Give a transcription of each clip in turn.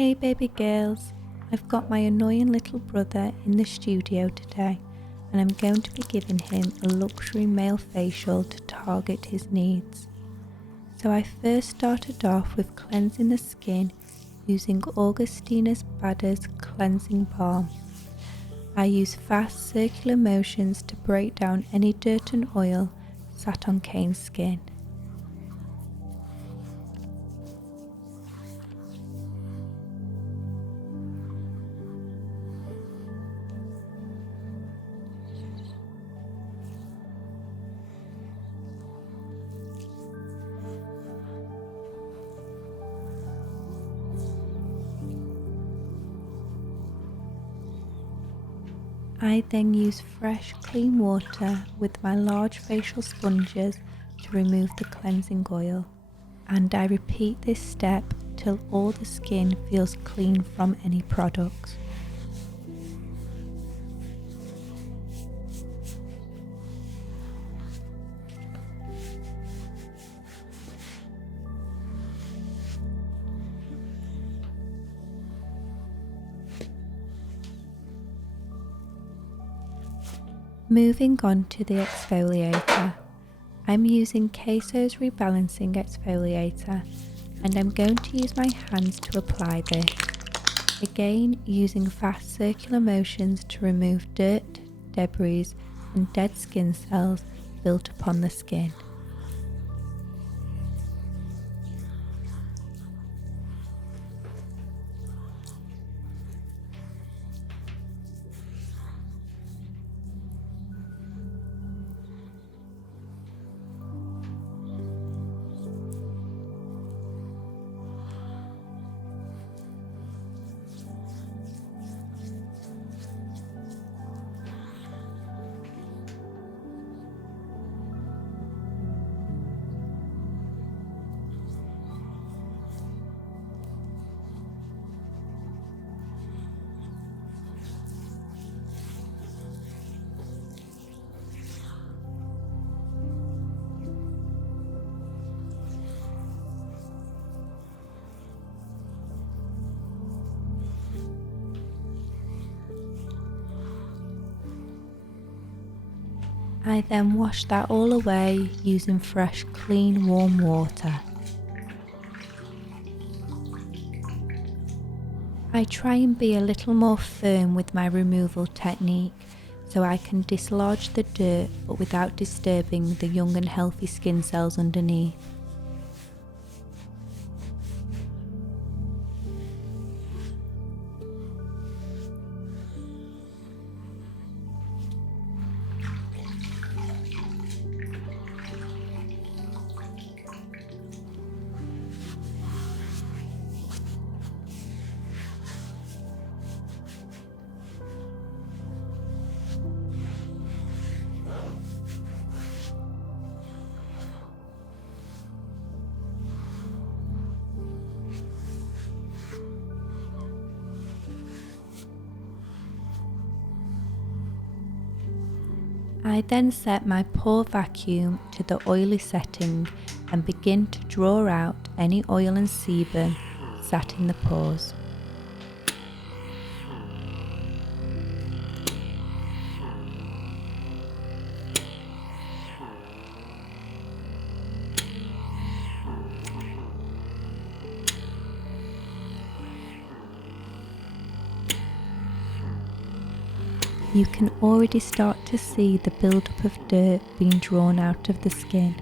Hey baby girls, I've got my annoying little brother in the studio today and I'm going to be giving him a luxury male facial to target his needs. So I first started off with cleansing the skin using Augustina's Bader's cleansing balm. I use fast circular motions to break down any dirt and oil sat on Kane's skin. I then use fresh, clean water with my large facial sponges to remove the cleansing oil, and I repeat this step till all the skin feels clean from any products. Moving on to the exfoliator, I'm using Queso's Rebalancing Exfoliator and I'm going to use my hands to apply this, again using fast circular motions to remove dirt, debris and dead skin cells built upon the skin. I then wash that all away using fresh, clean, warm water. I try and be a little more firm with my removal technique so I can dislodge the dirt but without disturbing the young and healthy skin cells underneath. I then set my pore vacuum to the oily setting and begin to draw out any oil and sebum sat in the pores. You can already start to see the buildup of dirt being drawn out of the skin.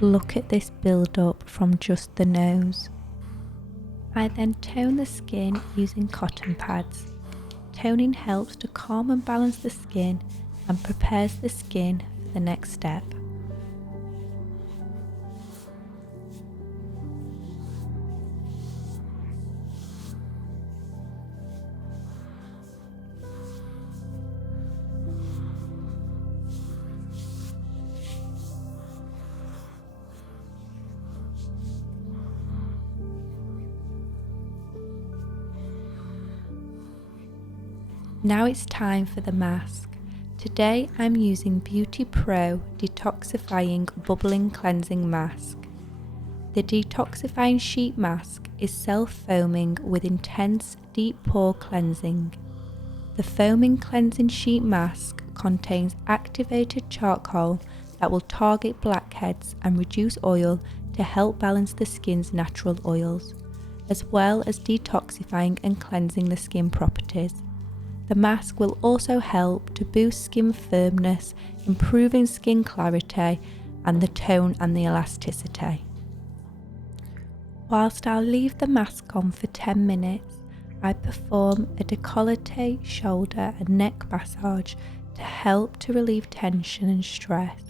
Look at this build-up from just the nose. I then tone the skin using cotton pads. Toning helps to calm and balance the skin and prepares the skin for the next step. Now it's time for the mask. Today I'm using Beauty Pro Detoxifying Bubbling Cleansing Mask. The detoxifying sheet mask is self-foaming with intense deep pore cleansing. The foaming cleansing sheet mask contains activated charcoal that will target blackheads and reduce oil to help balance the skin's natural oils, as well as detoxifying and cleansing the skin properties. The mask will also help to boost skin firmness, improving skin clarity and the tone and the elasticity. Whilst I'll leave the mask on for 10 minutes, I perform a décolleté, shoulder and neck massage to help to relieve tension and stress.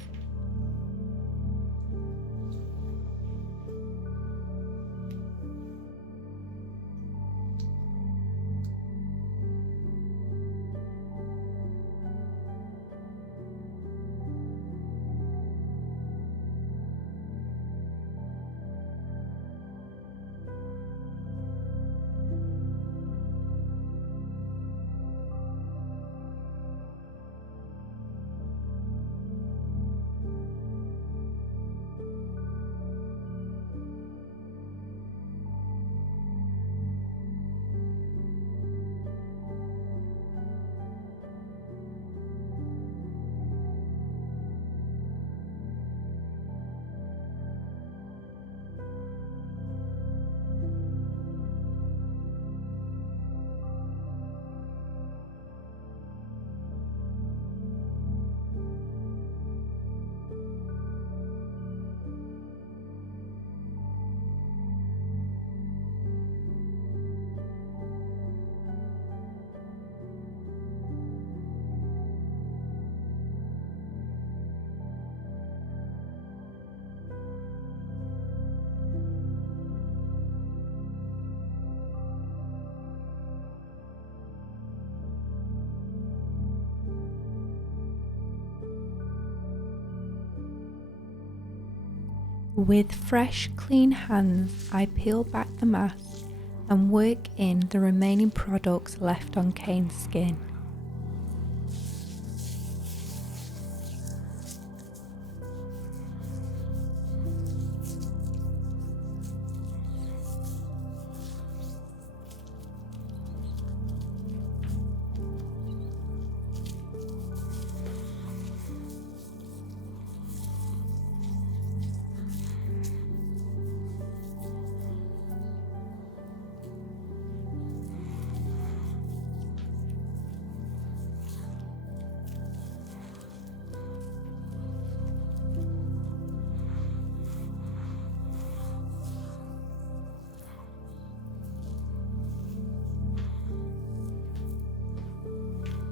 With fresh, clean hands, I peel back the mask and work in the remaining products left on Kane's skin.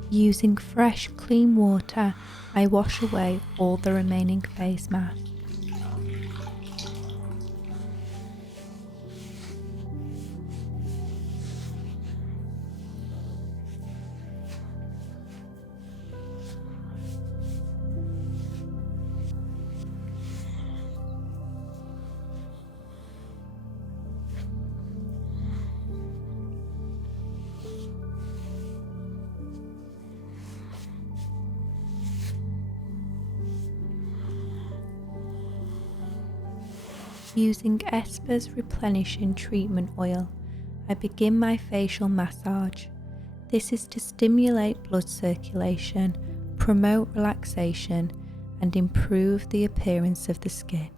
Using fresh, clean water, I wash away all the remaining face mask. Using Esper's Replenishing Treatment Oil, I begin my facial massage. This is to stimulate blood circulation, promote relaxation, and improve the appearance of the skin.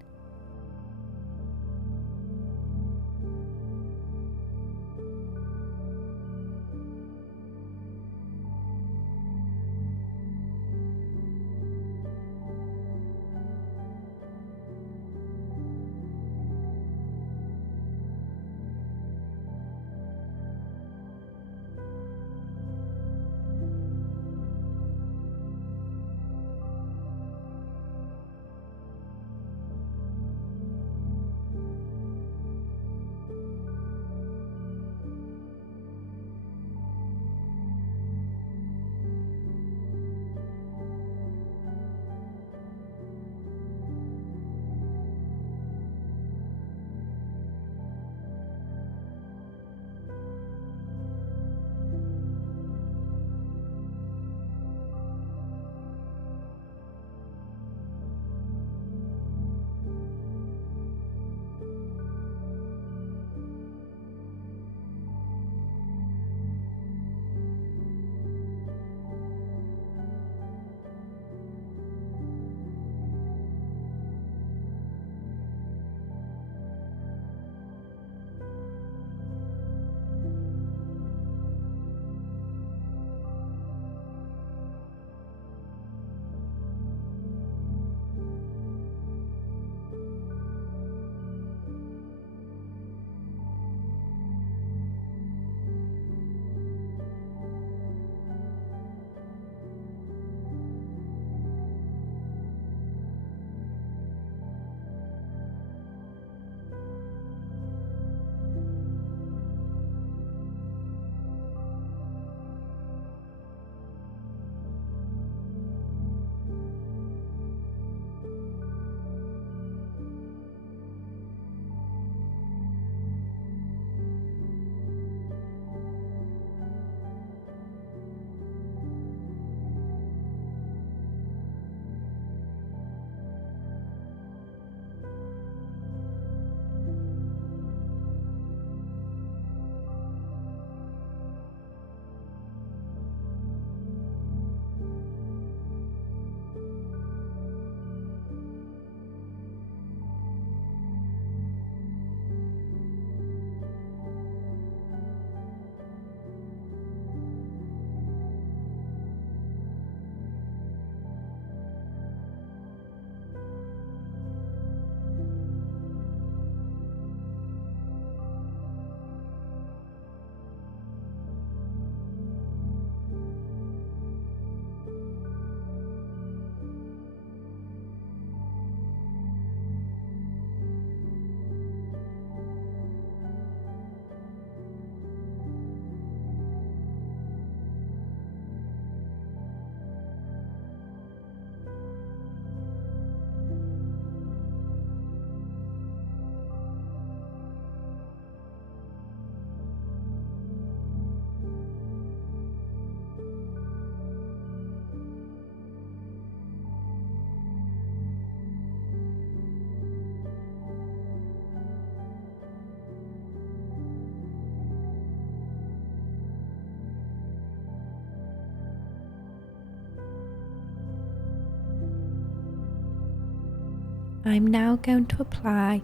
I'm now going to apply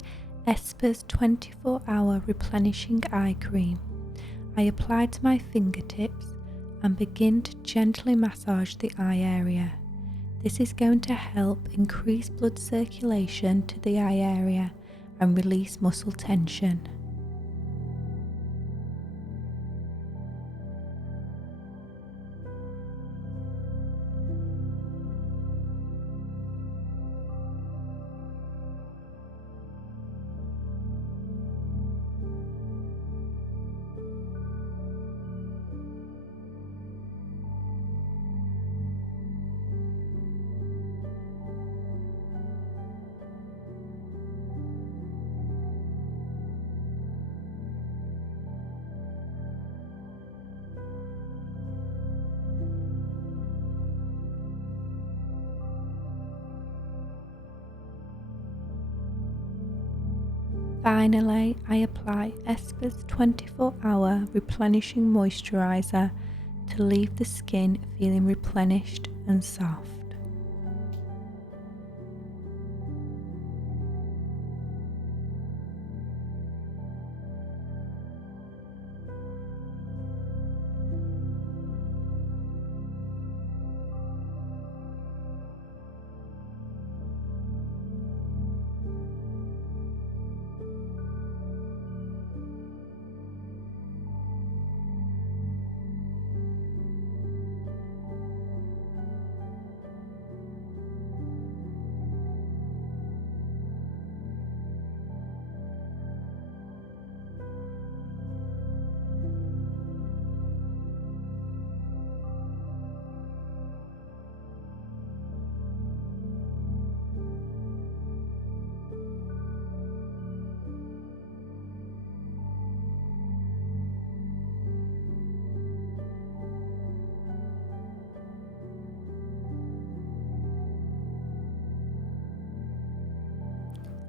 Esper's 24-hour replenishing eye cream. I apply to my fingertips and begin to gently massage the eye area. This is going to help increase blood circulation to the eye area and release muscle tension. Finally, I apply Esper's 24-hour replenishing moisturiser to leave the skin feeling replenished and soft.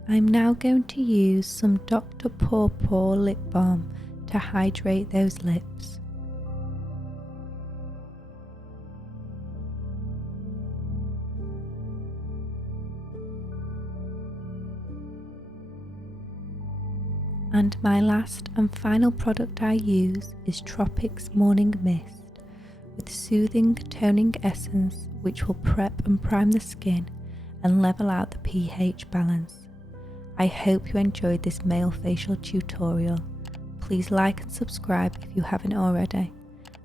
I'm now going to use some Dr. Paw Paw lip balm to hydrate those lips. And my last and final product I use is Tropics Morning Mist with soothing toning essence, which will prep and prime the skin and level out the pH balance. I hope you enjoyed this male facial tutorial. Please like and subscribe if you haven't already,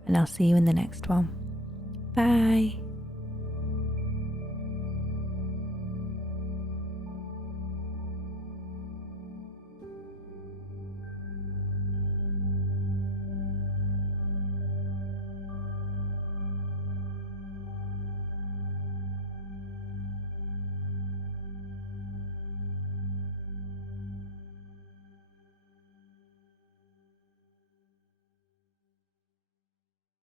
and I'll see you in the next one. Bye!